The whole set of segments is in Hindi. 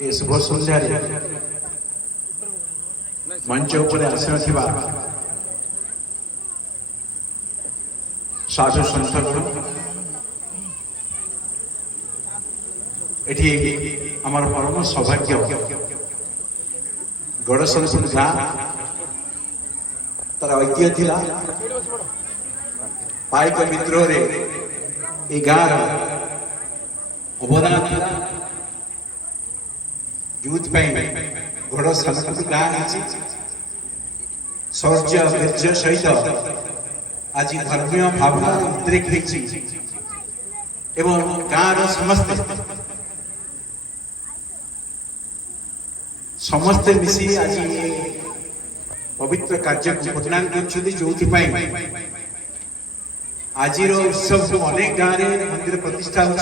ए शुभ संध्यार मंच उपर आसन साधु संत एठी आमार परम सौभाग्य गड़सनपुर गाँ तार ऐतिह्य थिला पाइक विद्रोह रे ए गाँव अवदान थिला यूथ गड़सनपुर गाँ शौर्य वीर्य सहित आज धर्मीय भावना उद्रेक एवं गाँव समस्त समस्ते मिसी आज पवित्र कार्य को प्रदान कर जो आज उत्सव को अनेक गाँव में मंदिर प्रतिष्ठा हो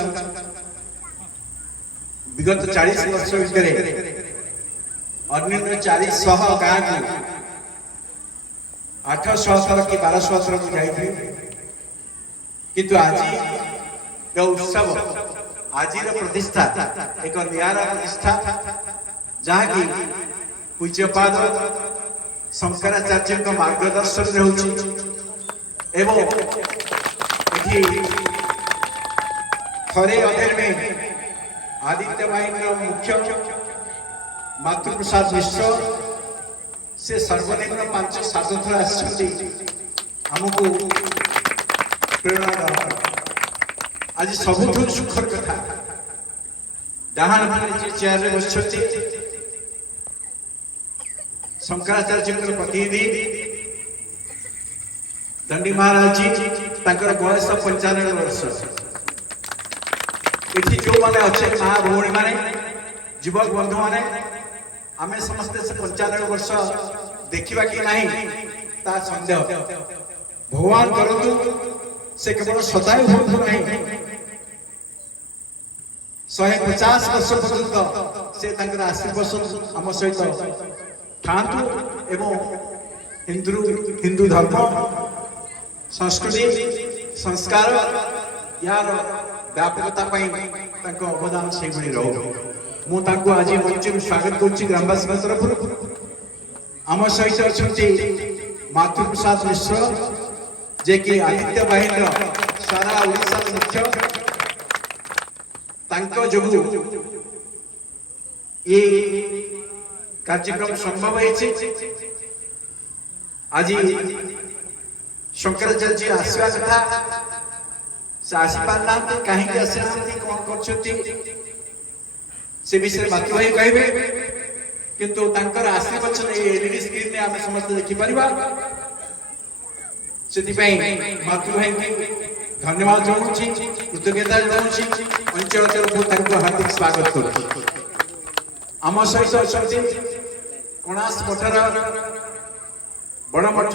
विगत 40 वर्ष भितर अन्य 400 गाँव को 800 थर कि 1200 थर को जाइए किंतु आज उत्सव आज प्रतिष्ठा एक नियारा प्रतिष्ठा जहाँकि पूज्यपाद शंकराचार्य मार्गदर्शन एवं थरे अधेर में आदित्य भाई मुख्य मातृप्रसाद मिश्र से सर्वनिम्न 5-7 थर आमको प्रेरणा आज सबुठ सुखर कथा डाहाण चेयर बस शंकराचार्य प्रतिनिधि दंडी महाराज जी बयस 95 वर्ष ये जो मैंने अच्छे माँ भौणी मैंने युवक बंधु मैंने आम समस्ते 95 वर्ष देखा कि ना सन्देह भगवान करतु से केवल सदाय भूलु ना 150 वर्ष पर्यंत से आशीर्वाद आम सहित थांतु एवं हिंदू धर्म संस्कृति संस्कार यार व्यापकता अवदान से मुझे आज मंच स्वागत कर ग्रामवासी तरफ आम सहित अच्छा मातृप्रसाद मिश्र जे कि आदित्य बाहिनी सारा ओडिशा मुख्य जो ये कार्यक्रम संभव है आज शंकराचार्य जी आसवा कथा से आसी पारना कहीं आसी कौन कर विषय बात भाई कहे किंतु आसी पचन एलईडी स्क्रीन में आम समस्त देखिपर से मातृभाई धन्यवाद जनाऊँ कृतज्ञता जनाऊँ अंचल तरफ हार्दिक स्वागत कर आम सहित अच्छा कणास मठर बड़ मठ